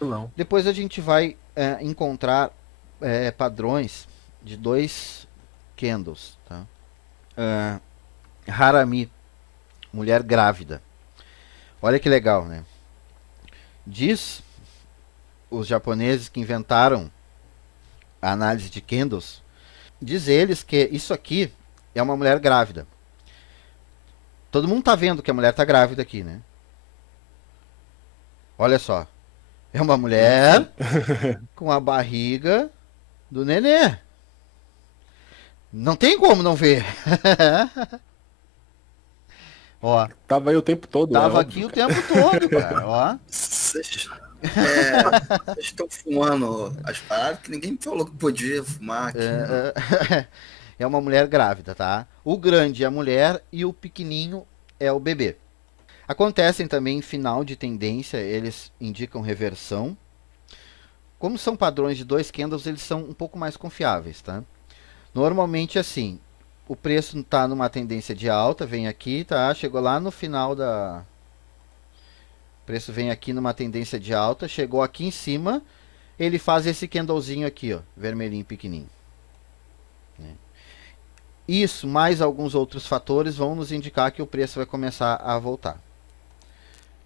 Não. Depois a gente vai encontrar padrões de dois candles, tá? É, Harami, mulher grávida. Olha que legal, né? Diz os japoneses que inventaram a análise de candles, diz eles que isso aqui é uma mulher grávida. Todo mundo tá vendo que a mulher tá grávida aqui, né? Olha só. É uma mulher Sim. com a barriga do nenê. Não tem como não ver. Ó, Tava aí o tempo todo, é tava aqui óbvio, o cara. tempo todo, cara. Ó. Vocês vocês estão fumando as paradas que ninguém me falou que podia fumar aqui, não. É uma mulher grávida, tá? O grande é a mulher e o pequenininho é o bebê. Acontecem também em final de tendência, eles indicam reversão. Como são padrões de dois candles, eles são um pouco mais confiáveis, tá? Normalmente assim, o preço está numa tendência de alta, vem aqui, tá? Chegou lá no final da. O preço vem aqui numa tendência de alta, chegou aqui em cima, ele faz esse candlezinho aqui, ó, vermelhinho pequenininho. Né? Isso, mais alguns outros fatores vão nos indicar que o preço vai começar a voltar.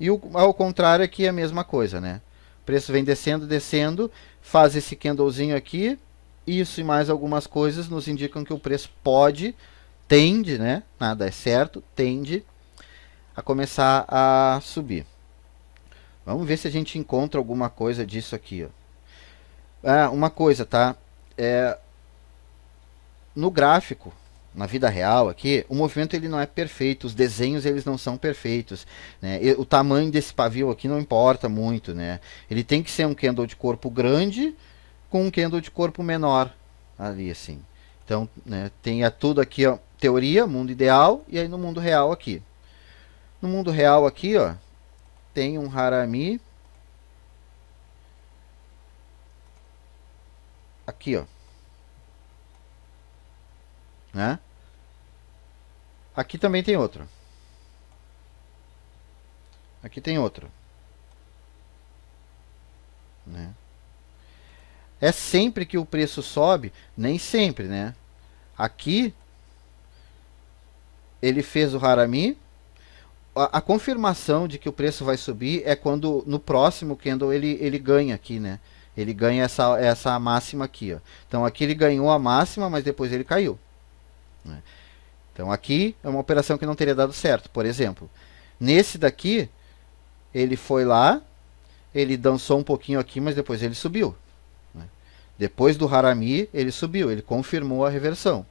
E ao contrário aqui é a mesma coisa, né? O preço vem descendo, descendo, faz esse candlezinho aqui, isso e mais algumas coisas nos indicam que o preço pode, tende, né? Nada é certo, tende a começar a subir. Vamos ver se a gente encontra alguma coisa disso aqui, ó. Ah, uma coisa, tá? É, no gráfico, na vida real aqui, o movimento ele não é perfeito, os desenhos eles não são perfeitos, né? O tamanho desse pavio aqui não importa muito, né? Ele tem que ser um candle de corpo grande com um candle de corpo menor ali assim. Então, né, tem tudo aqui, ó, teoria, mundo ideal e aí no mundo real aqui. No mundo real aqui, ó, tem um Harami aqui, ó, né? Aqui também tem outro. Aqui tem outro, né? É sempre que o preço sobe, nem sempre, né? Aqui ele fez o Harami. A confirmação de que o preço vai subir é quando no próximo candle ele ganha aqui, né? Ele ganha essa máxima aqui, ó. Então aqui ele ganhou a máxima, mas depois ele caiu, né? Então aqui é uma operação que não teria dado certo. Por exemplo, nesse daqui ele foi lá, ele dançou um pouquinho aqui, mas depois ele subiu, né? Depois do Harami ele subiu, ele confirmou a reversão.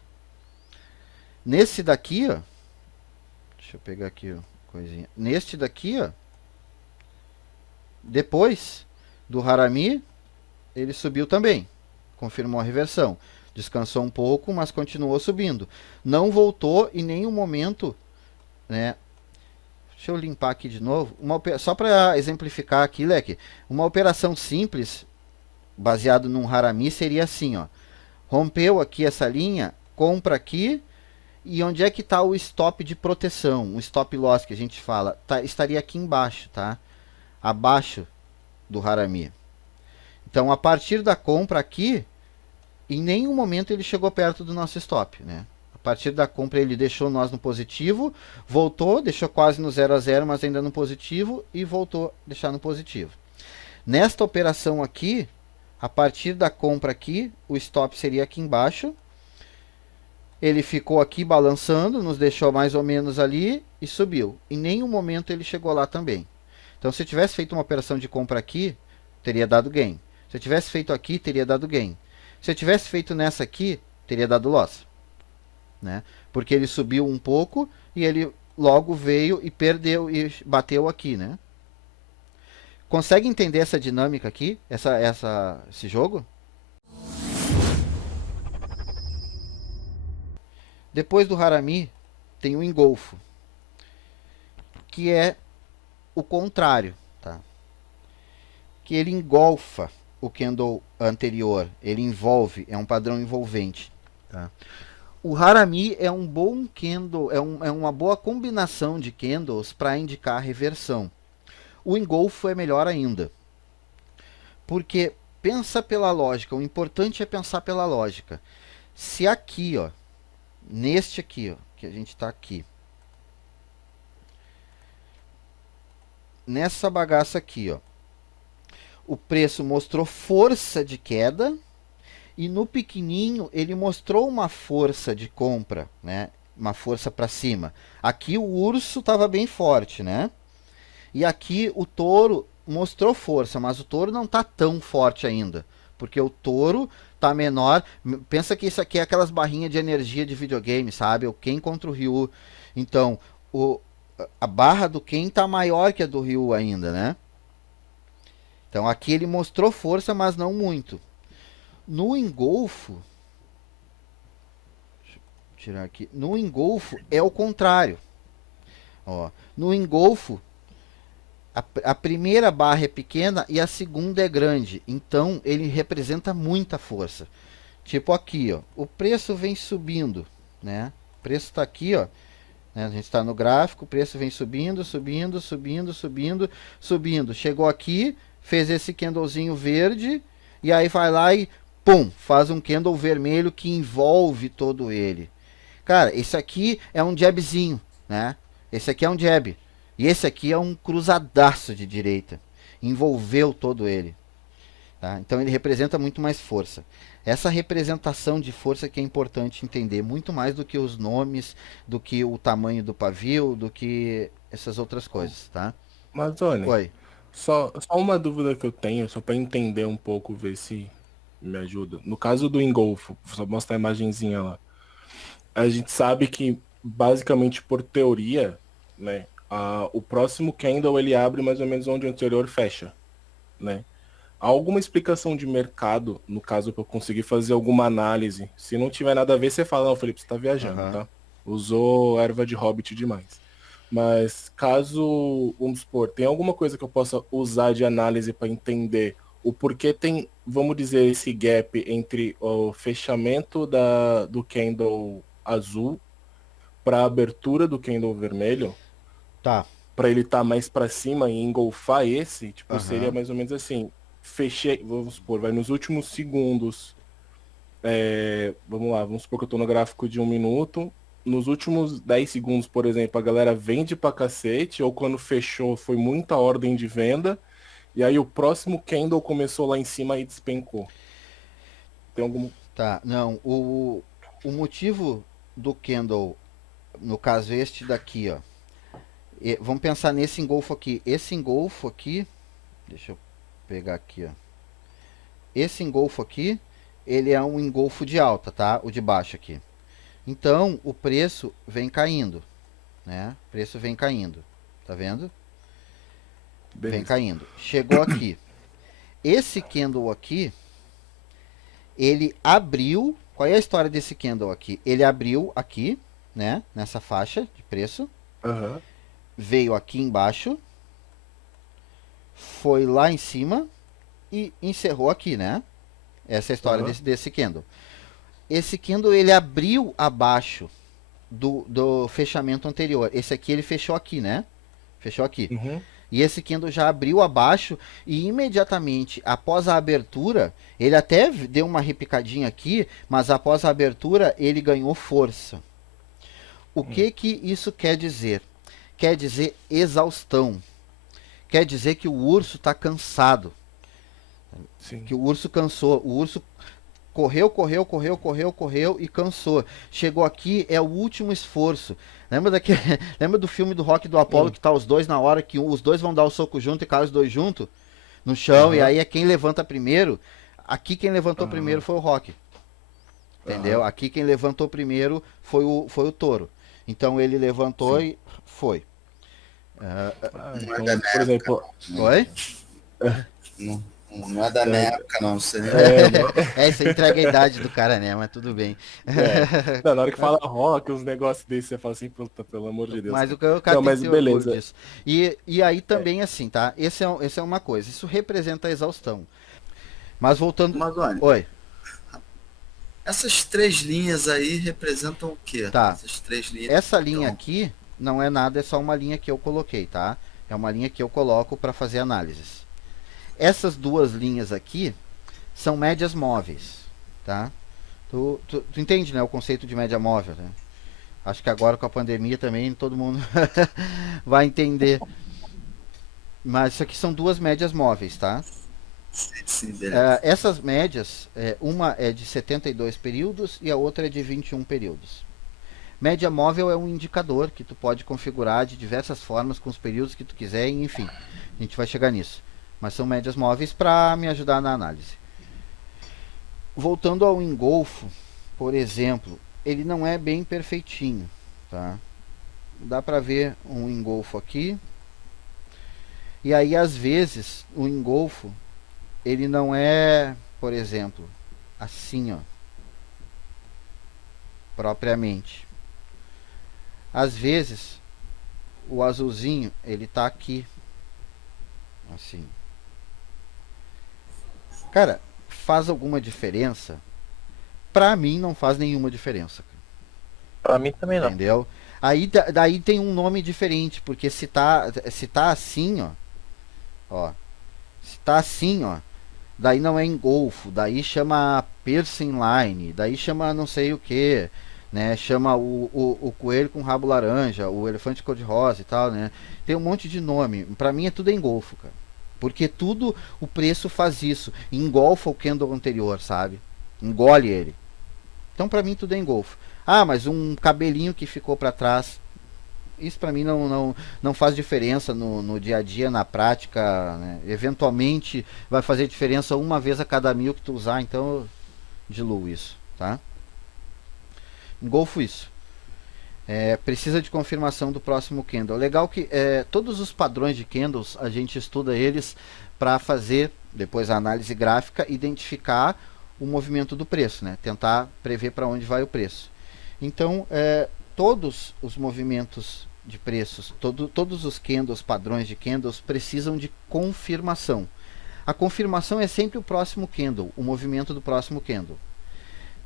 Nesse daqui, ó, deixa eu pegar aqui, ó, coisinha. Neste daqui, ó, depois do Harami, ele subiu também. Confirmou a reversão. Descansou um pouco, mas continuou subindo. Não voltou em nenhum momento, né? Deixa eu limpar aqui de novo. Só para exemplificar aqui, Leque. Uma operação simples, baseado num Harami, seria assim, ó. Rompeu aqui essa linha, compra aqui. E onde é que está o stop de proteção? O stop loss que a gente fala. Estaria aqui embaixo, tá? Abaixo do Harami. Então, a partir da compra aqui, em nenhum momento ele chegou perto do nosso stop, né? A partir da compra ele deixou nós no positivo, voltou, deixou quase no 0 a 0, mas ainda no positivo e voltou a deixar no positivo. Nesta operação aqui, a partir da compra aqui, o stop seria aqui embaixo. Ele ficou aqui balançando, nos deixou mais ou menos ali e subiu. Em nenhum momento ele chegou lá também. Então, se eu tivesse feito uma operação de compra aqui, teria dado gain. Se eu tivesse feito aqui, teria dado gain. Se eu tivesse feito nessa aqui, teria dado loss, né? Porque ele subiu um pouco e ele logo veio e perdeu e bateu aqui, né? Consegue entender essa dinâmica aqui, esse jogo? Depois do Harami, tem o engolfo, que é o contrário, tá? Que ele engolfa o candle anterior, ele envolve, é um padrão envolvente, tá? O Harami é um bom candle, é uma boa combinação de candles para indicar reversão. O engolfo é melhor ainda. Porque pensa pela lógica, o importante é pensar pela lógica. Se aqui, ó, neste aqui, ó, que a gente está aqui, nessa bagaça aqui, ó, o preço mostrou força de queda e no pequenininho ele mostrou uma força de compra, né? Uma força para cima. Aqui o urso estava bem forte, né? E aqui o touro mostrou força, mas o touro não está tão forte ainda, porque o touro tá menor. Pensa que isso aqui é aquelas barrinhas de energia de videogame, sabe? O Ken contra o Ryu. Então, a barra do Ken tá maior que a do Ryu ainda, né? Então aqui ele mostrou força, mas não muito. No engolfo, deixa eu tirar aqui. No engolfo é o contrário. Ó, no engolfo, a primeira barra é pequena e a segunda é grande. Então ele representa muita força. Tipo aqui, ó, o preço vem subindo, né? O preço está aqui, ó. Né? A gente está no gráfico, o preço vem subindo, subindo, subindo, subindo, subindo. Chegou aqui, fez esse candlezinho verde e aí vai lá e pum, faz um candle vermelho que envolve todo ele. Cara, esse aqui é um jabzinho, né? Esse aqui é um jab. E esse aqui é um cruzadaço de direita. Envolveu todo ele. Tá? Então ele representa muito mais força. Essa representação de força que é importante entender, muito mais do que os nomes, do que o tamanho do pavio, do que essas outras coisas, tá? Mas, Tony, Oi. só uma dúvida que eu tenho, só para entender um pouco, ver se me ajuda. No caso do engolfo, vou só mostrar a imagenzinha lá. A gente sabe que, basicamente, por teoria, né, o próximo candle ele abre mais ou menos onde o anterior fecha, né? Há alguma explicação de mercado, no caso, para eu conseguir fazer alguma análise? Se não tiver nada a ver, você fala, não, Felipe, você tá viajando, tá? Usou erva de hobbit demais. Mas caso, vamos supor, tem alguma coisa que eu possa usar de análise para entender o porquê tem, vamos dizer, esse gap entre o fechamento do candle azul para a abertura do candle vermelho, Tá. para ele estar mais para cima e engolfar esse, tipo, Aham. seria mais ou menos assim, fechei, vamos supor, vai nos últimos segundos, vamos lá, vamos supor que eu tô no gráfico de 1 minuto, nos últimos 10 segundos, por exemplo, a galera vende pra cacete, ou quando fechou foi muita ordem de venda, e aí o próximo candle começou lá em cima e despencou. Tem algum... Tá, não, o motivo do candle, no caso este daqui, ó, vamos pensar nesse engolfo aqui. Esse engolfo aqui, deixa eu pegar aqui, ó. Esse engolfo aqui, ele é um engolfo de alta, tá? O de baixo aqui. Então, o preço vem caindo, né? O preço vem caindo, tá vendo? Beleza. Vem caindo. Chegou aqui. Esse candle aqui, ele abriu. Qual é a história desse candle aqui? Ele abriu aqui, né? Nessa faixa de preço. Aham. Veio aqui embaixo. Foi lá em cima. E encerrou aqui, né? Essa é a história desse candle. Esse candle, ele abriu abaixo do fechamento anterior. Esse aqui, ele fechou aqui, né? Fechou aqui. Uhum. E esse candle já abriu abaixo e imediatamente após a abertura, ele até deu uma repicadinha aqui, mas após a abertura ele ganhou força. O que isso quer dizer? Quer dizer exaustão. Quer dizer que o urso está cansado. Sim. Que o urso cansou. O urso correu e cansou. Chegou aqui, é o último esforço. Lembra do filme do Rock e do Apollo que tá os dois na hora que os dois vão dar o soco junto e caem os dois junto no chão, e aí é quem levanta primeiro. Aqui quem levantou primeiro foi o Rock. Entendeu? Aqui quem levantou primeiro foi o touro. Então ele levantou e foi. Então, por exemplo... Oi? Não é da minha época, não. Você... Isso entrega a idade do cara, né? Mas tudo bem. Não, na hora que fala rock, uns negócios desses, você fala assim, puta, pelo amor de Deus. Mas o cara não, tem mas que ter orgulho beleza. disso. E aí também, assim, tá? Esse é uma coisa. Isso representa a exaustão. Mas voltando... Mas olha, Oi. essas três linhas aí representam o quê? Tá. Essas três linhas. Essa linha aqui não é nada, é só uma linha que eu coloquei, tá? É uma linha que eu coloco para fazer análises. Essas duas linhas aqui são médias móveis, tá? Tu entende, né, o conceito de média móvel, né? Acho que agora com a pandemia também todo mundo vai entender. Mas isso aqui são duas médias móveis, tá? Sim, beleza. Essas médias, uma é de 72 períodos e a outra é de 21 períodos. Média móvel é um indicador que tu pode configurar de diversas formas com os períodos que tu quiser, enfim. A gente vai chegar nisso. Mas são médias móveis para me ajudar na análise. Voltando ao engolfo, por exemplo, ele não é bem perfeitinho, tá? Dá para ver um engolfo aqui. E aí, às vezes, o engolfo, ele não é, por exemplo, assim, ó, propriamente. Às vezes, o azulzinho, ele tá aqui, assim. Cara, faz alguma diferença? Pra mim, não faz nenhuma diferença. Pra mim também não. Entendeu? Aí daí tem um nome diferente, porque se tá assim, ó, se tá assim, ó, daí não é engolfo, daí chama piercing line, daí chama não sei o que, né? Chama o coelho com rabo laranja, o elefante cor-de-rosa e tal, né? Tem um monte de nome. Pra mim é tudo engolfo, cara. Porque tudo o preço faz isso, engolfa o candle anterior, sabe? Engole ele. Então pra mim tudo é engolfo. Ah, mas um cabelinho que ficou para trás, isso para mim não faz diferença no dia a dia, na prática, né? Eventualmente vai fazer diferença uma vez a cada 1000 que tu usar, então eu diluo isso, tá? Engolfo isso. Precisa de confirmação do próximo candle. Legal que todos os padrões de candles a gente estuda eles para fazer depois a análise gráfica, identificar o movimento do preço, né? Tentar prever para onde vai o preço. Então, todos os movimentos de preços, todos os candles, padrões de candles, precisam de confirmação. A confirmação é sempre o próximo candle, o movimento do próximo candle.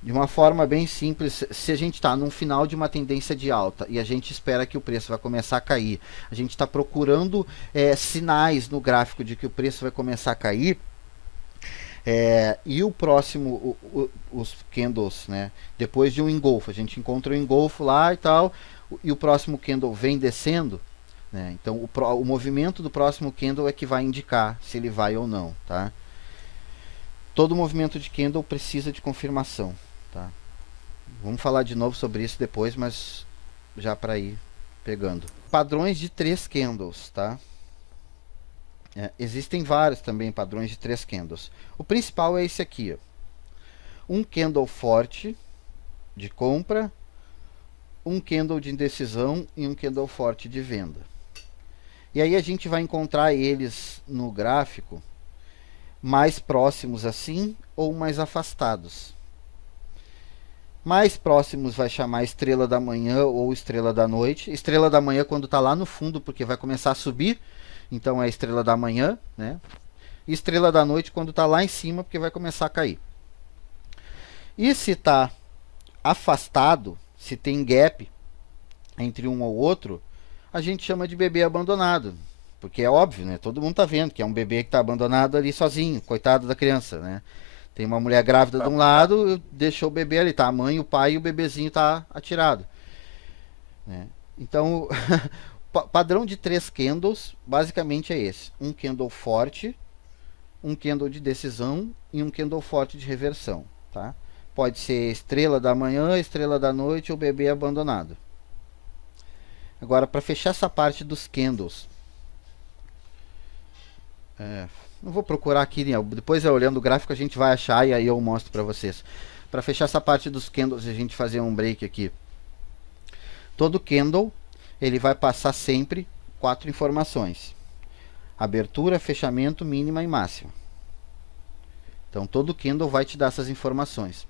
De uma forma bem simples, se a gente está no final de uma tendência de alta e a gente espera que o preço vai começar a cair, a gente está procurando sinais no gráfico de que o preço vai começar a cair, e o próximo, os candles, né? Depois de um engolfo, a gente encontra um engolfo lá e tal, e o próximo candle vem descendo, né? Então o movimento do próximo candle é que vai indicar se ele vai ou não, tá? Todo movimento de candle precisa de confirmação, tá? Vamos falar de novo sobre isso depois, mas já para ir pegando. Padrões de 3 candles, tá? Existem vários também padrões de 3 candles. O principal é esse aqui, ó. Um candle forte de compra, um candle de indecisão e um candle forte de venda. E aí a gente vai encontrar eles no gráfico mais próximos assim ou mais afastados. Mais próximos vai chamar estrela da manhã ou estrela da noite. Estrela da manhã quando está lá no fundo, porque vai começar a subir. Então é a estrela da manhã, né? E estrela da noite quando está lá em cima, porque vai começar a cair. E se está afastado, se tem gap entre um ou outro, a gente chama de bebê abandonado. Porque é óbvio, né? Todo mundo está vendo que é um bebê que está abandonado ali sozinho, coitado da criança, né? Tem uma mulher grávida de um lado, deixou o bebê ali, tá? A mãe, o pai e o bebezinho tá atirado, né? Então, padrão de 3 candles, basicamente é esse. Um candle forte, um candle de decisão e um candle forte de reversão, tá? Pode ser estrela da manhã, estrela da noite ou bebê abandonado. Agora, para fechar essa parte dos candles, não vou procurar aqui, né? Depois olhando o gráfico a gente vai achar e aí eu mostro para vocês. Para fechar essa parte dos candles, a gente fazer um break aqui. Todo candle ele vai passar sempre 4 informações: abertura, fechamento, mínima e máxima. Então todo candle vai te dar essas informações.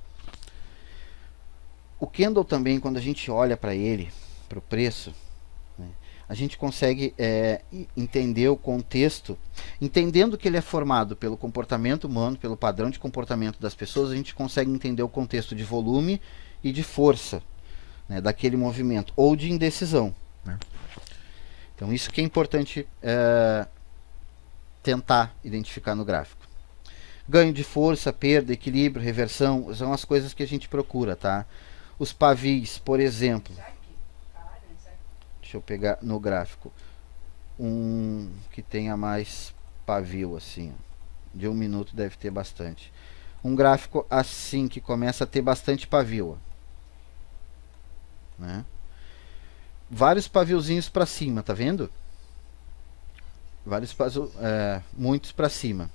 O candle também, quando a gente olha para ele, para o preço, né, a gente consegue entender o contexto, entendendo que ele é formado pelo comportamento humano, pelo padrão de comportamento das pessoas, a gente consegue entender o contexto de volume e de força, né, daquele movimento, ou de indecisão, né? Então isso que é importante tentar identificar no gráfico. Ganho de força, perda, equilíbrio, reversão, são as coisas que a gente procura, tá? Os pavis, por exemplo. Deixa eu pegar no gráfico um que tenha mais pavio, assim. De 1 minuto deve ter bastante. Um gráfico assim, que começa a ter bastante pavio. Né? Vários paviozinhos para cima, tá vendo? Muitos para cima.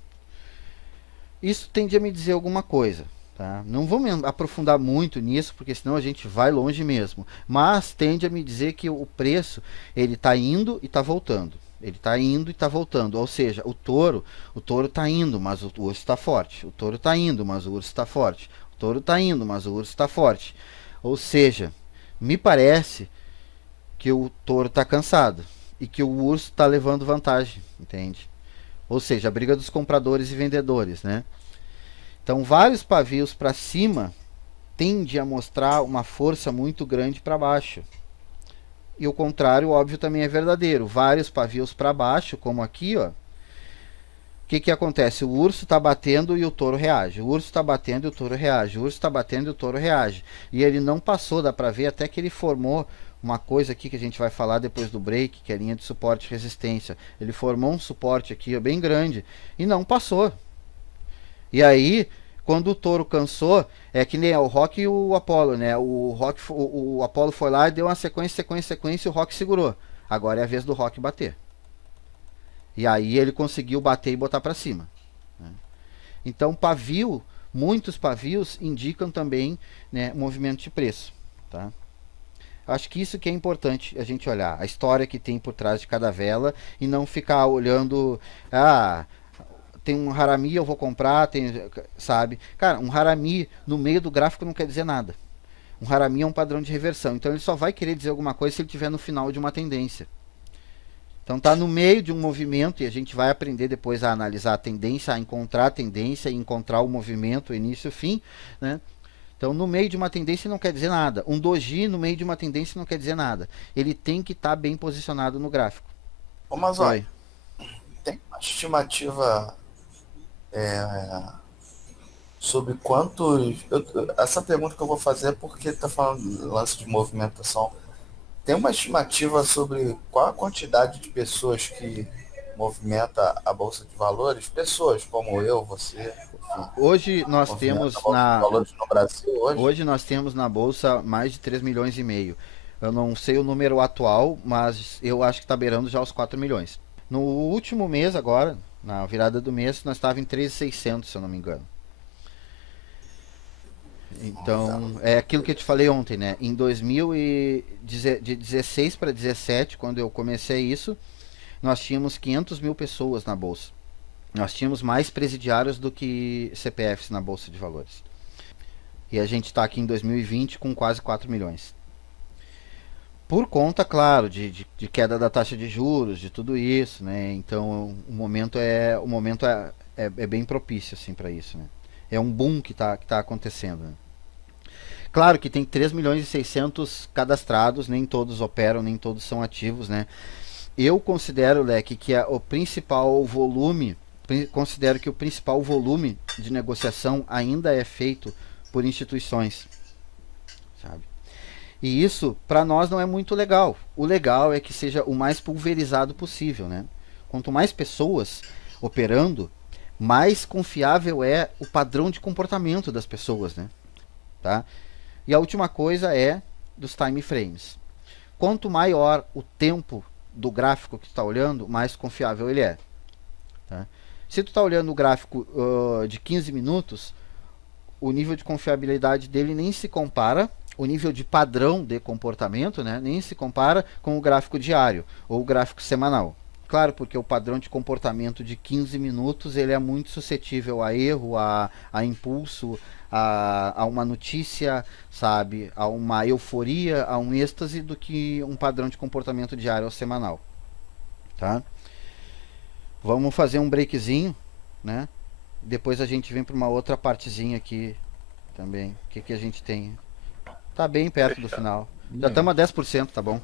Isso tende a me dizer alguma coisa. Tá? Não vamos aprofundar muito nisso, porque senão a gente vai longe mesmo. Mas tende a me dizer que o preço ele está indo e está voltando. Ele está indo e está voltando. Ou seja, o touro está indo, mas o urso está forte. O touro está indo, mas o urso está forte. O touro está indo, mas o urso está forte. Ou seja, me parece que o touro está cansado e que o urso está levando vantagem, entende? Ou seja, a briga dos compradores e vendedores, né? Então, vários pavios para cima tende a mostrar uma força muito grande para baixo. E o contrário, óbvio, também é verdadeiro. Vários pavios para baixo, como aqui, ó. O que acontece? O urso está batendo e o touro reage. O urso está batendo e o touro reage. O urso está batendo e o touro reage. E ele não passou, dá para ver até que ele formou uma coisa aqui que a gente vai falar depois do break, que é a linha de suporte e resistência. Ele formou um suporte aqui, ó, bem grande, e não passou. E aí, quando o touro cansou, é que nem o Rock e o Apollo, né? O Apollo foi lá e deu uma sequência, e o Rock segurou. Agora é a vez do Rock bater. E aí ele conseguiu bater e botar para cima. Né? Então, muitos pavios indicam também, né, movimento de preço. Tá? Acho que isso que é importante a gente olhar. A história que tem por trás de cada vela e não ficar olhando... tem um harami, eu vou comprar, sabe? Cara, um harami no meio do gráfico não quer dizer nada. Um harami é um padrão de reversão, então ele só vai querer dizer alguma coisa se ele estiver no final de uma tendência. Então tá no meio de um movimento e a gente vai aprender depois a analisar a tendência, a encontrar a tendência e encontrar o movimento, o início e o fim, né? Então no meio de uma tendência não quer dizer nada. Um doji no meio de uma tendência não quer dizer nada. Ele tem que estar bem posicionado no gráfico. Ô, mas olha, tem uma estimativa sobre quantos... essa pergunta que eu vou fazer é porque está falando lance de movimentação. Tem uma estimativa sobre qual a quantidade de pessoas que movimenta a Bolsa de Valores? Pessoas como eu, você, enfim, Hoje nós temos na valores no Brasil hoje nós temos na bolsa mais de 3 milhões e meio. Eu não sei o número atual, mas eu acho que está beirando já os 4 milhões. No último mês agora, na virada do mês, nós estávamos em 3.600, se eu não me engano. Então, é aquilo que eu te falei ontem, né? Em 2016 para 17, quando eu comecei isso, nós tínhamos 500 mil pessoas na bolsa. Nós tínhamos mais presidiários do que CPFs na bolsa de valores. E a gente está aqui em 2020 com quase 4 milhões. Por conta, claro, de queda da taxa de juros, de tudo isso, né? Então, o momento é bem propício assim para isso, né? É um boom que tá acontecendo, né? Claro que tem 3 milhões e 600 cadastrados, nem todos operam, nem todos são ativos, né? Eu considero, Leque, que considero que o principal volume de negociação ainda é feito por instituições, sabe? E isso, para nós, não é muito legal. O legal é que seja o mais pulverizado possível, né? Quanto mais pessoas operando, mais confiável é o padrão de comportamento das pessoas, né? Tá? E a última coisa é dos time frames. Quanto maior o tempo do gráfico que tu está olhando, mais confiável ele é. Tá? Se tu está olhando o gráfico de 15 minutos, o nível de confiabilidade dele nem se compara, o nível de padrão de comportamento, né, nem se compara com o gráfico diário ou o gráfico semanal. Claro, porque o padrão de comportamento de 15 minutos ele é muito suscetível a erro, a impulso, a uma notícia, sabe, a uma euforia, a um êxtase do que um padrão de comportamento diário ou semanal. Tá? Vamos fazer um breakzinho, né? Depois a gente vem para uma outra partezinha aqui também. O que a gente tem? Tá bem perto do final. Já estamos a 10%, tá bom?